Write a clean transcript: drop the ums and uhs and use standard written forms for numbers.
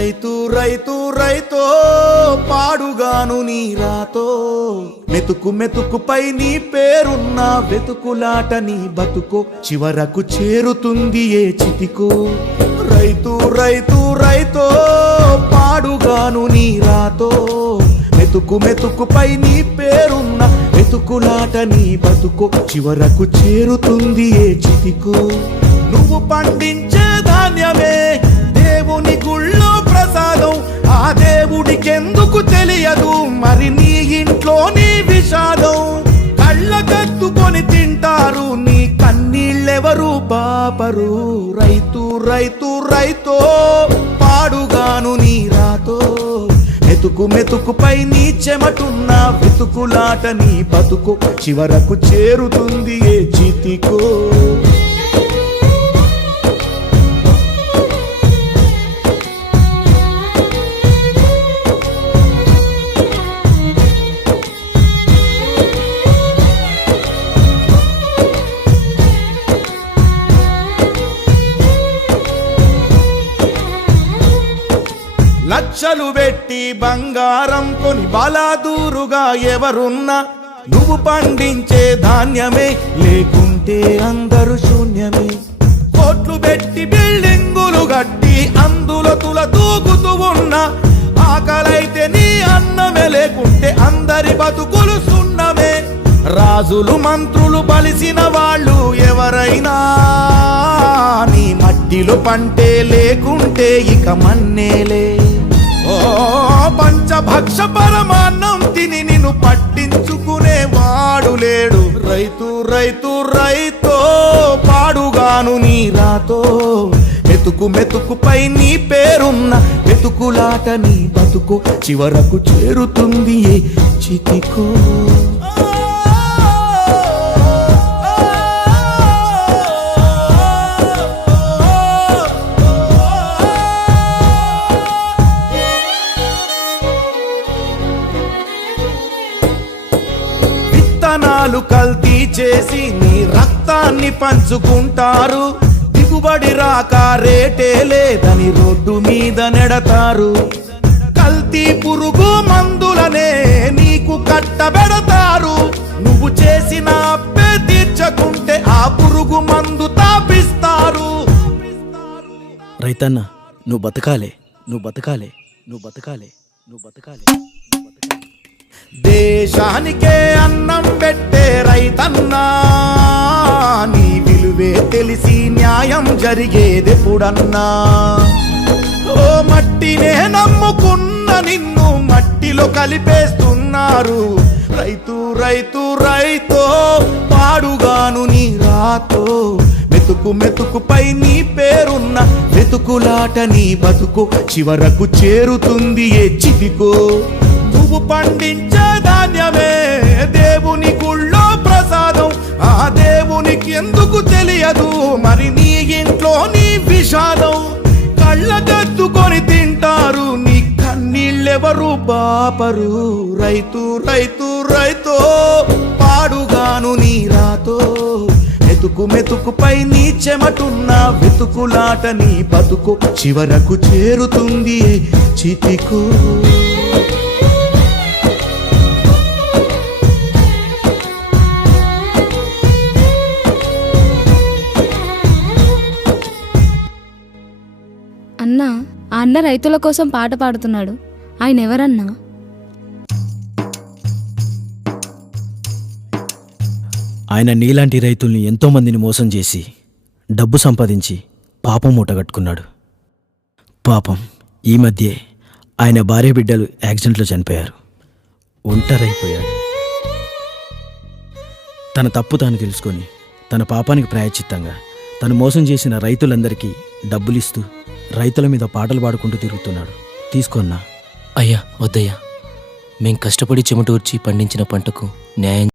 రైతు రైతు రైతో పాడుగాను నీ రాతో మెతుకు మెతుకుపై నీ పేరున్న వెతుకులాట నీ బతుకో చివరకు చేరుతుంది ఏ చితికో రైతు రైతు రైతో పాడుగాను నీ రాతో మెతుకు మెతుకుపై నీ పేరున్న వెతుకులాట నీ బతుకో చివరకు చేరుతుంది ఏ చితికో నువ్వు పండించే ధాన్యమే దేవుని గుళ్ళో ప్రసాదం ఆ దేవుడికెందుకు తెలియదు మరి నీ ఇంట్లో నీ విషాదం కళ్ళకత్తుకొని తింటారు నీ కన్నీళ్ళెవరు పాపరు రైతు రైతు రైతో పాడుగాను నీ రాతో మెతుకు మెతుకుపై నీ చెమటున్న వెతుకులాట నీ బతుకు చివరకు చేరుతుంది ఏ చితికో లక్షలు పెట్టి బంగారం కొని బలాదూరుగా ఎవరున్నా నువ్వు పండించే ధాన్యమే లేకుంటే అందరూ శూన్యమే కోట్లు పెట్టి బిల్డింగులు కట్టి అందులో తుల దూకుతూ ఉన్నా ఆకలైతే నీ అన్నమే లేకుంటే అందరి బతుకులు సున్నమే రాజులు మంత్రులు బలిసిన వాళ్ళు ఎవరైనా నీ మట్టిలో పంటే లేకుంటే ఇక మన్నేలే ఓ పంచభక్ష పరమాన్నం తిని నిన్ను పట్టించుకునే వాడు లేడు రైతు రైతు రైతో పాడుగాను నీ రాతో మెతుకు మెతుకుపై నీ పేరున్న వెతుకులాట నీ బతుకు చివరకు చేరుతుంది ఏ చితికో విత్తనాలు కల్తీ చేసి నీ రక్తాన్ని పంచుకుంటారు దిగుబడి రాక రేటే లేదని రోడ్డు మీద నెడతారు కల్తీ పురుగు మందులనే నీకు కట్టబెడతారు నువ్వు చేసిన అప్పే తీర్చకుంటే ఆ పురుగు మందు తాపిస్తారు రైతన్న నువ్వు బతకాలే నువ్వు బతకాలే నువ్వు బతకాలే నువ్వు బతకాలే దేశానికే అన్నం పెట్టే రైతన్నా నీ విలువే తెలిసి న్యాయం జరిగేదెప్పుడన్నా ఓ మట్టినే నమ్ముకున్న నిన్ను మట్టిలో కలిపేస్తున్నారు రైతు రైతు రైతో పాడుగాను నీ రాతో మెతుకు మెతుకుపై నీ పేరున్న వెతుకులాట నీ బతుకు చివరకు చేరుతుంది ఏ చితికో నువ్వు పండించే ధాన్యమే దేవుని గుళ్ళో ప్రసాదం ఆ దేవునికి ఎందుకు తెలియదు మరి నీ ఇంట్లో నీ విషాదం కళ్ళకత్తుకొని తింటారు నీ కన్నీళ్ళెవరు పాపరు రైతు రైతు రైతో పాడుగాను నీ రాతో మెతుకు మెతుకుపై నీ చెమటున్న వెతుకులాట నీ బతుకు చివరకు చేరుతుంది చితికో అన్నా ఆ అన్న రైతుల కోసం పాట పాడుతున్నాడు ఆయన ఎవరన్నా ఆయన నీలాంటి రైతుల్ని ఎంతోమందిని మోసం చేసి డబ్బు సంపాదించి పాపం మూటగట్టుకున్నాడు పాపం ఈ మధ్యే ఆయన భార్య బిడ్డలు యాక్సిడెంట్లో చనిపోయారు ఒంటరైపోయాడు తన తప్పు తాను తెలుసుకొని తన పాపానికి ప్రాయశ్చిత్తంగా తను మోసం చేసిన రైతులందరికీ డబ్బులిస్తూ రైతుల మీద పాటలు పాడుకుంటూ తిరుగుతున్నాడు తీసుకున్నా అయ్యా వద్దయ్యా మేం కష్టపడి చెమటూర్చి పండించిన పంటకు న్యాయం